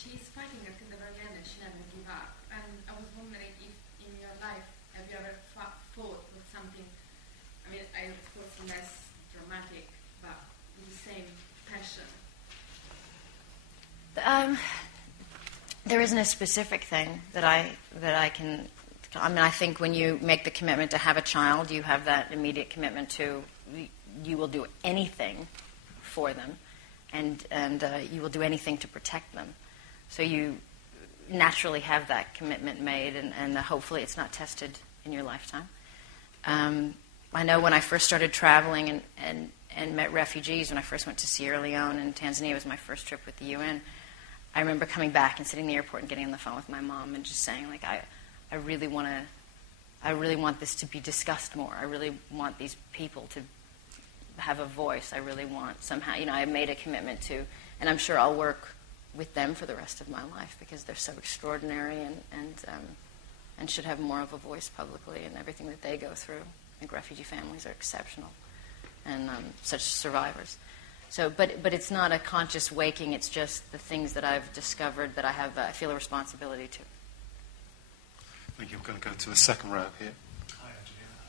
she's fighting until the very end and she never give up. And I was wondering if in your life, have you ever fought with something, I mean, of course less dramatic, but with the same passion? There isn't a specific thing that I can. I mean, I think when you make the commitment to have a child, you have that immediate commitment to you will do anything for them, and you will do anything to protect them. So you naturally have that commitment made, and hopefully it's not tested in your lifetime. I know when I first started traveling and met refugees, when I first went to Sierra Leone and Tanzania, was my first trip with the UN. I remember coming back and sitting in the airport and getting on the phone with my mom and just saying, like, I really want this to be discussed more. I really want these people to have a voice. I really want somehow, I made a commitment to, and I'm sure I'll work with them for the rest of my life because they're so extraordinary and should have more of a voice publicly in everything that they go through. I think refugee families are exceptional and such survivors. So, but it's not a conscious waking. It's just the things that I've discovered that I feel a responsibility to. Thank you. We're going to go to the second row here. Hi,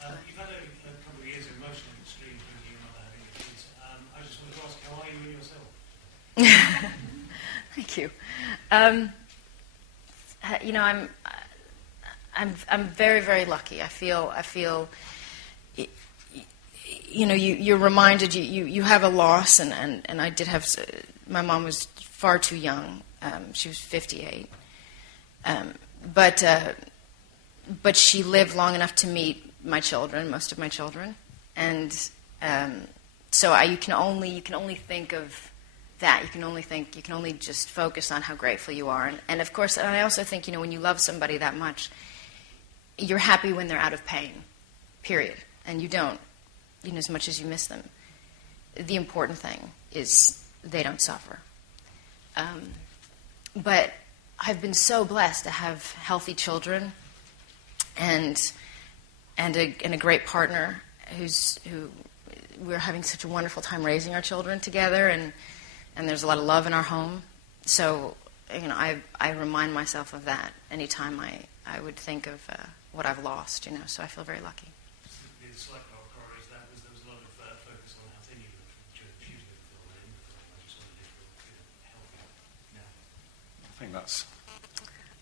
Angelina. You've had a couple of years of emotional extremes when you're not having kids. I just wanted to ask, how are you yourself? Thank you. I'm very, very lucky. I feel. You're reminded you have a loss, and I did have. My mom was far too young. She was 58, but she lived long enough to meet my children, most of my children, and so you can only think of that. You can only just focus on how grateful you are, and of course, and I also think when you love somebody that much, you're happy when they're out of pain, period, and you don't. As much as you miss them. The important thing is they don't suffer. But I've been so blessed to have healthy children and a great partner who we're having such a wonderful time raising our children together, and there's a lot of love in our home. So I remind myself of that anytime I would think of what I've lost. So I feel very lucky.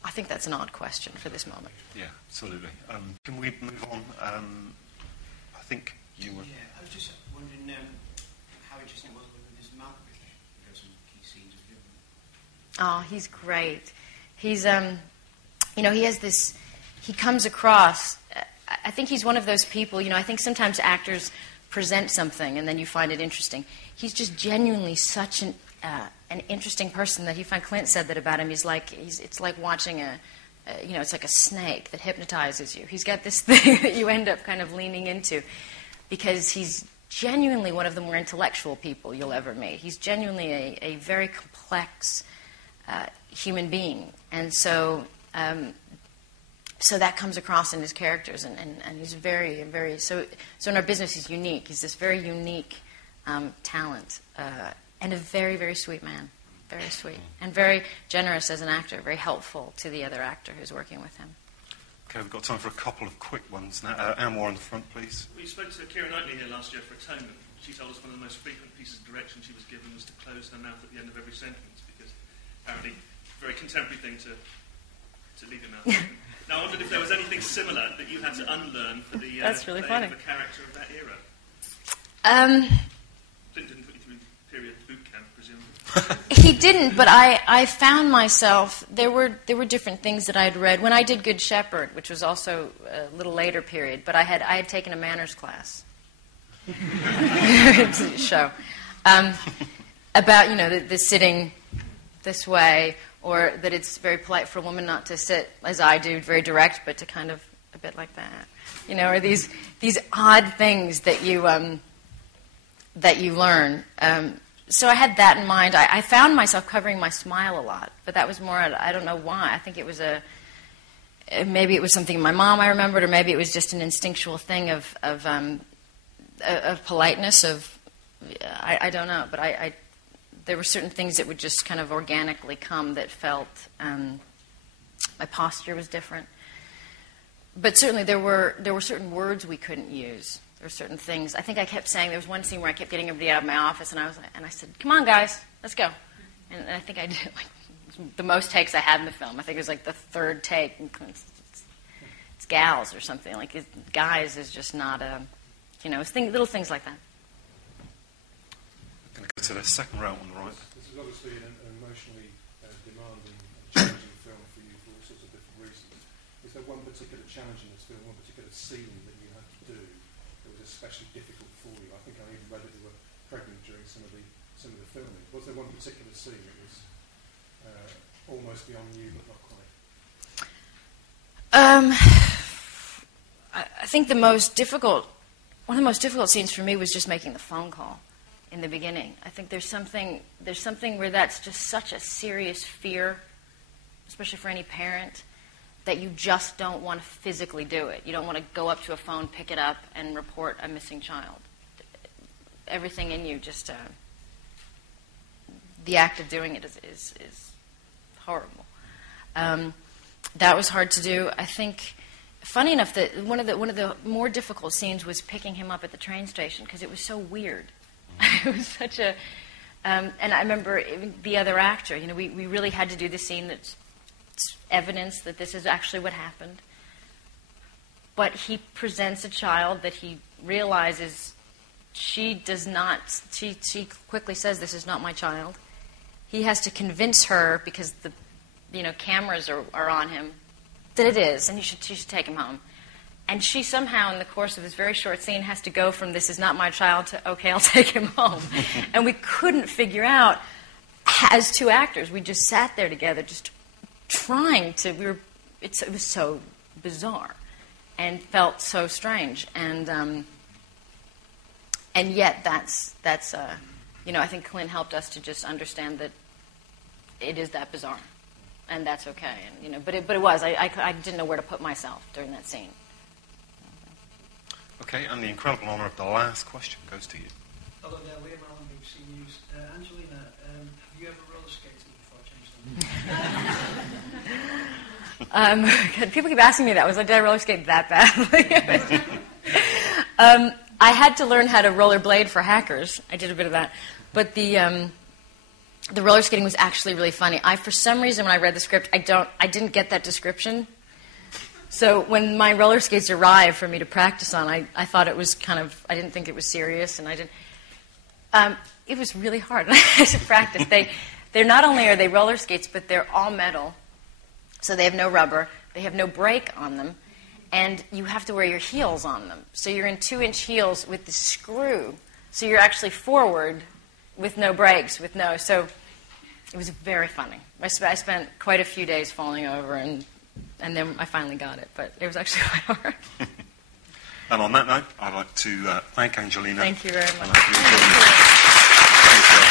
I think that's an odd question for this moment. Yeah, absolutely. Can we move on? I think you were... Yeah, I was just wondering how interesting it was with his Malkovich. There are some key scenes of him. Oh, he's great. He's, he has this... He comes across... I think he's one of those people, I think sometimes actors present something and then you find it interesting. He's just genuinely such an interesting person that you find. Clint said that about him. It's like watching it's like a snake that hypnotizes you. He's got this thing that you end up kind of leaning into because he's genuinely one of the more intellectual people you'll ever meet. He's genuinely a very complex human being, and so that comes across in his characters, and he's very, very so in our business he's unique. He's this very unique talent. And a very, very sweet man. Very sweet. And very generous as an actor. Very helpful to the other actor who's working with him. Okay, we've got time for a couple of quick ones now. Anwar on the front, please. We spoke to Keira Knightley here last year for Atonement. She told us one of the most frequent pieces of direction she was given was to close her mouth at the end of every sentence, because apparently a very contemporary thing to leave your mouth open. Now, I wondered if there was anything similar that you had to unlearn for the That's really funny. The character of that era. Clint didn't put you through period boot camp, presumably. He didn't, but I found myself, there were different things that I had read. When I did Good Shepherd, which was also a little later period, but I had taken a manners class. Show. About, the sitting this way, or that it's very polite for a woman not to sit, as I do, very direct, but to kind of a bit like that. Or these odd things that you learn. So I had that in mind. I found myself covering my smile a lot, but that was more, I don't know why. I think it was maybe it was something my mom I remembered, or maybe it was just an instinctual thing of politeness. I don't know, but there were certain things that would just kind of organically come that felt, my posture was different. But certainly there were certain words we couldn't use. There were certain things. I think I kept saying, there was one scene where I kept getting everybody out of my office, and I said, "Come on, guys, let's go." And I think I did like the most takes I had in the film. I think it was like the third take. It's gals or something. Like guys is just not a, it's little things like that. I'm going to go to the second row on the right. This is obviously an emotionally demanding and challenging film for you for all sorts of different reasons. Is there one particular challenge in this film, one particular scene that you had to do that was especially difficult for you? I think I even read that you were pregnant during some of the filming. Was there one particular scene that was almost beyond you but not quite? I think one of the most difficult scenes for me was just making the phone call in the beginning. I think there's something where that's just such a serious fear, especially for any parent, that you just don't want to physically do it. You don't want to go up to a phone, pick it up, and report a missing child. Everything in you just, the act of doing it is horrible. That was hard to do. I think, funny enough, that one of the more difficult scenes was picking him up at the train station because it was so weird. It was such a, and I remember the other actor. We really had to do the scene that's evidence that this is actually what happened. But he presents a child that he realizes she does not. She quickly says, "This is not my child." He has to convince her, because the cameras are on him, that it is, and she should take him home. And she somehow, in the course of this very short scene, has to go from "this is not my child" to "okay, I'll take him home." And we couldn't figure out, as two actors, we just sat there together, just trying to. It was so bizarre, and felt so strange, and yet that's. I think Clint helped us to just understand that it is that bizarre, and that's okay. And but it was. I didn't know where to put myself during that scene. Okay, and the incredible honour of the last question goes to you. Hello there, Liam Allen, BBC News. Angelina, have you ever roller skated before Changeling? People keep asking me that. Did I roller skate that badly? I had to learn how to rollerblade for Hackers. I did a bit of that. But the roller skating was actually really funny. For some reason, when I read the script, I didn't get that description. So when my roller skates arrived for me to practice on, I thought it was I didn't think it was serious, and I didn't. It was really hard to practice. They're not only are they roller skates, but they're all metal, so they have no rubber. They have no brake on them, and you have to wear your heels on them. So you're in 2-inch heels with the screw. So you're actually forward with no brakes, So it was very funny. I spent quite a few days falling over, and then I finally got it, but it was actually quite hard. And on that note, I'd like to thank Angelina. Thank you very much. And I hope you enjoyed it. Thank you.